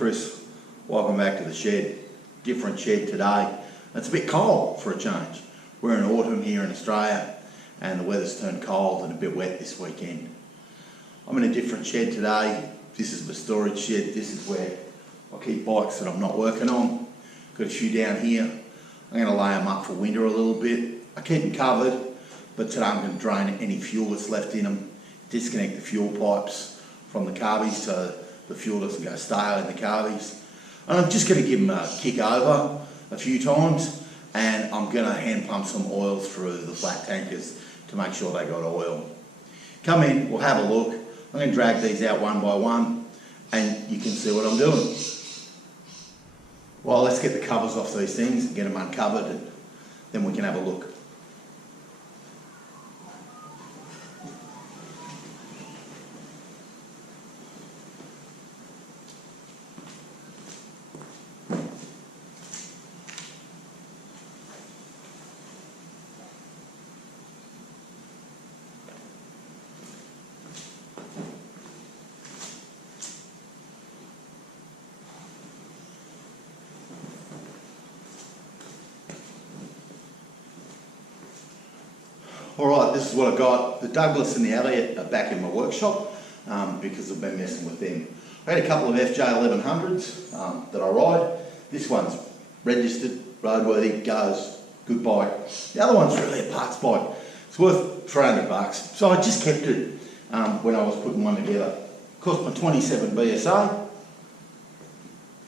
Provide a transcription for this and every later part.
Chris. Welcome back to the shed. Different shed today. It's a bit cold for a change. We're in autumn here in Australia and the weather's turned cold and a bit wet this weekend. I'm in a different shed today. This is the storage shed. This is where I keep bikes that I'm not working on. Got a few down here. I'm going to lay them up for winter a little bit. I keep them covered, but today I'm going to drain any fuel that's left in them, disconnect the fuel pipes from the carbies so the fuel doesn't go stale in the carbies. And I'm just going to give them a kick over a few times, and I'm going to hand pump some oil through the flat tankers to make sure they got oil. Come in, we'll have a look. I'm going to drag these out one by one and you can see what I'm doing. Well, let's get the covers off these things and get them uncovered, and then we can have a look. Alright, this is what I got. The Douglas and the Elliott are back in my workshop because I've been messing with them. I had a couple of FJ1100s that I ride. This one's registered, roadworthy, goes, good bike. The other one's really a parts bike. It's worth $300. So I just kept it when I was putting one together. Of course, my 27 BSA,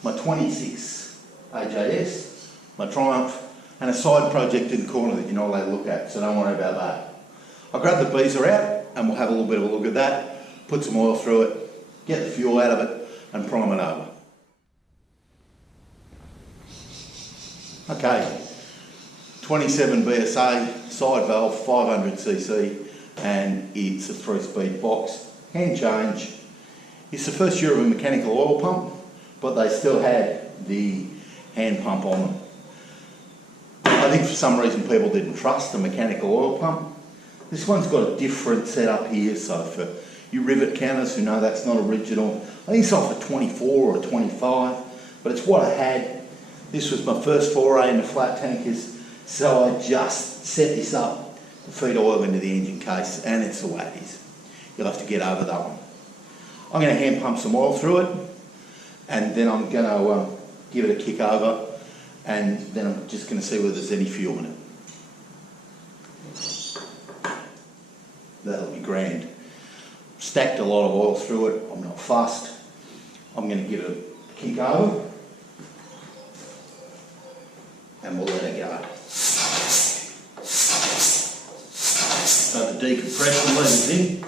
my 26 AJS, my Triumph, and a side project in the corner that you're not allowed to look at, so don't worry about that. I'll grab the beezer out and we'll have a little bit of a look at that, put some oil through it, get the fuel out of it and prime it over. Okay, 27 BSA, side valve, 500cc, and it's a 3-speed box, hand change. It's the first year of a mechanical oil pump, but they still had the hand pump on them. I think for some reason people didn't trust the mechanical oil pump. This one's got a different setup here, so for you rivet counters who know that's not original, I think it's off a 24 or a 25, but it's what I had. This was my first foray into flat tankers, so I just set this up to feed oil into the engine case, and it's the way it is. You'll have to get over that one. I'm going to hand pump some oil through it, and then I'm going to give it a kick over, and then I'm just going to see whether there's any fuel in it. That'll be grand. Stacked a lot of oil through it, I'm not fussed. I'm going to give it a kick over and we'll let it go. So the decompression lever's in.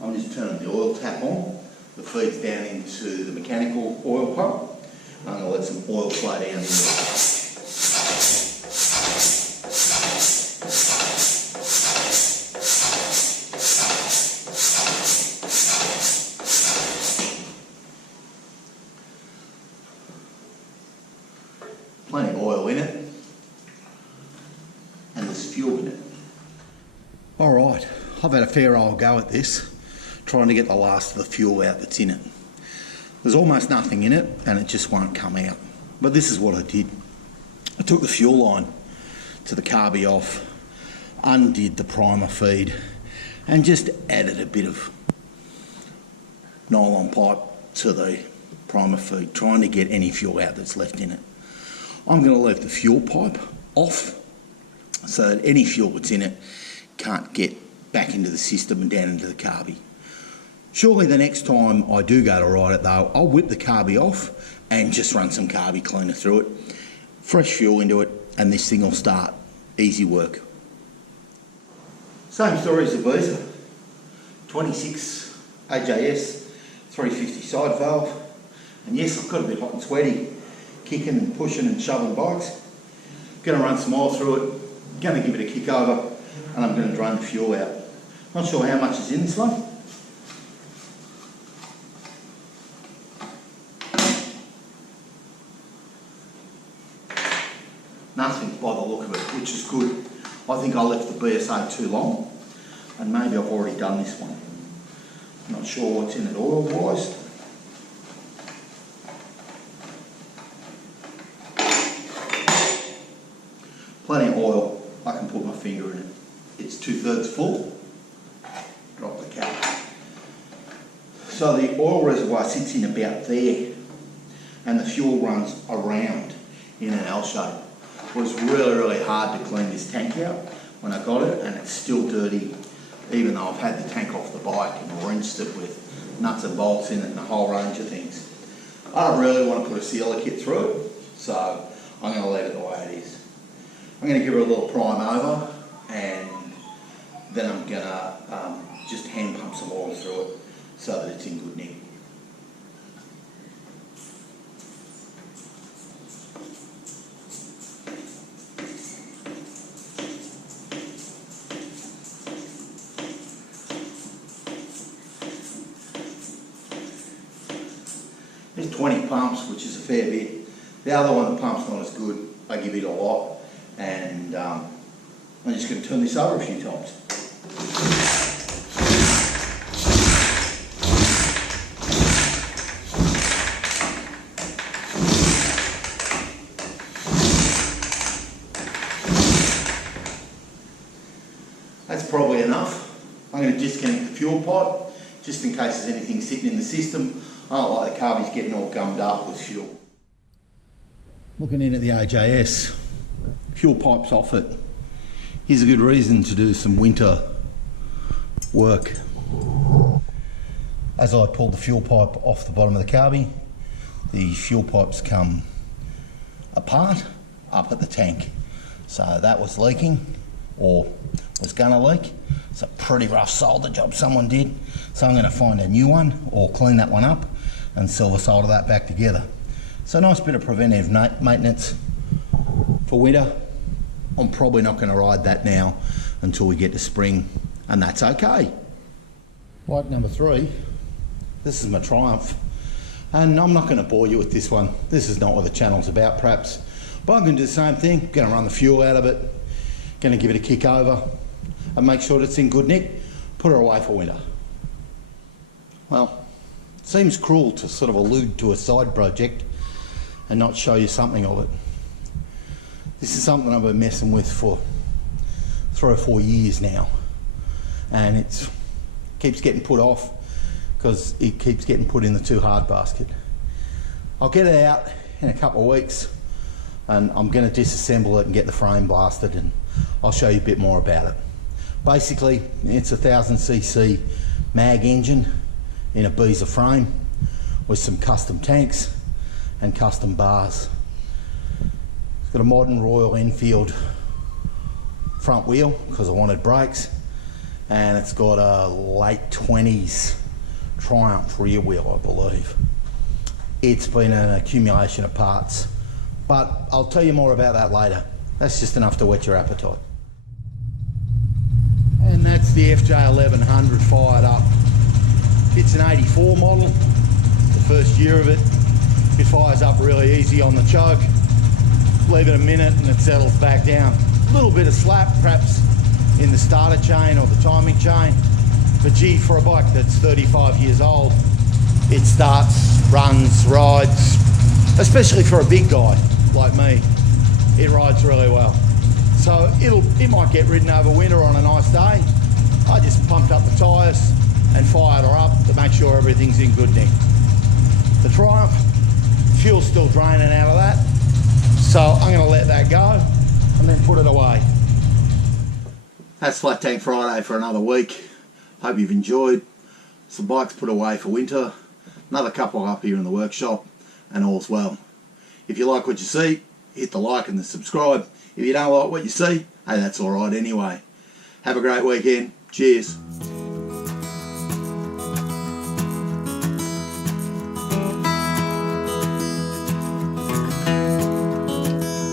I'm just turning the oil tap on. The feed's down into the mechanical oil pump. I'm going to let some oil flow down into it. Plenty of oil in it, and there's fuel in it. Alright, I've had a fair old go at this, trying to get the last of the fuel out that's in it. There's almost nothing in it and it just won't come out. But this is what I did. I took the fuel line to the carby off, undid the primer feed and just added a bit of nylon pipe to the primer feed, trying to get any fuel out that's left in it. I'm going to leave the fuel pipe off so that any fuel that's in it can't get back into the system and down into the carby. Surely the next time I do go to ride it though, I'll whip the carby off and just run some carby cleaner through it, fresh fuel into it, and this thing will start. Easy work. Same story as the beezer. 26 AJS, 350 side valve, and yes, I've got a bit hot and sweaty, kicking and pushing and shoving bikes. Going to run some oil through it, going to give it a kick over, and I'm going to drain the fuel out. Not sure how much is in this one. I think I left the BSA too long, and maybe I've already done this one. I'm not sure what's in it oil-wise. Plenty of oil, I can put my finger in it. It's 2/3 full. Drop the cap. So the oil reservoir sits in about there, and the fuel runs around in an L shape. It was really hard to clean this tank out when I got it, and it's still dirty, even though I've had the tank off the bike and rinsed it with nuts and bolts in it and a whole range of things. I don't really want to put a sealer kit through it, so I'm going to leave it the way it is. I'm going to give it a little prime over, and then I'm going to just hand pump some oil through it so that it's in good nick. There's 20 pumps, which is a fair bit. The other one, the pump's not as good. I give it a lot, and I'm just going to turn this over a few times. That's probably enough. I'm going to disconnect the fuel pipe, just in case there's anything sitting in the system. I don't like the carbies getting all gummed up with fuel. Looking in at the AJS, fuel pipe's off it. Here's a good reason to do some winter work. As I pulled the fuel pipe off the bottom of the carby, the fuel pipes come apart up at the tank. So that was leaking, or was gonna leak. It's a pretty rough solder job someone did. So I'm gonna find a new one or clean that one up and silver solder that back together. So a nice bit of preventive maintenance for winter. I'm probably not gonna ride that now until we get to spring, and that's okay. Bike number 3, this is my Triumph. And I'm not gonna bore you with this one. This is not what the channel's about perhaps, but I'm gonna do the same thing. Gonna run the fuel out of it, gonna give it a kick over and make sure that it's in good nick, put her away for winter. Well, it seems cruel to sort of allude to a side project and not show you something of it. This is something I've been messing with for 3 or 4 years now, and it keeps getting put off because it keeps getting put in the too hard basket. I'll get it out in a couple of weeks, and I'm going to disassemble it and get the frame blasted, and I'll show you a bit more about it. Basically, it's a 1000cc mag engine in a Beazer frame with some custom tanks and custom bars. It's got a modern Royal Enfield front wheel because I wanted brakes, and it's got a late 20s Triumph rear wheel, I believe. It's been an accumulation of parts, but I'll tell you more about that later. That's just enough to whet your appetite. And that's the FJ1100 fired up. It's an 84 model, the first year of it. It fires up really easy on the choke. Leave it a minute and it settles back down. A little bit of slap perhaps in the starter chain or the timing chain, but gee, for a bike that's 35 years old, it starts, runs, rides, especially for a big guy like me, it rides really well. So it might get ridden over winter on a nice day. I just pumped up the tyres and fired her up to make sure everything's in good nick. The Triumph, fuel's still draining out of that, so I'm going to let that go and then put it away. That's Flat Tank Friday for another week. Hope you've enjoyed. Some bikes put away for winter, another couple up here in the workshop, and all's well. If you like what you see, hit the like and the subscribe. If you don't like what you see, hey, that's alright anyway. Have a great weekend. Cheers.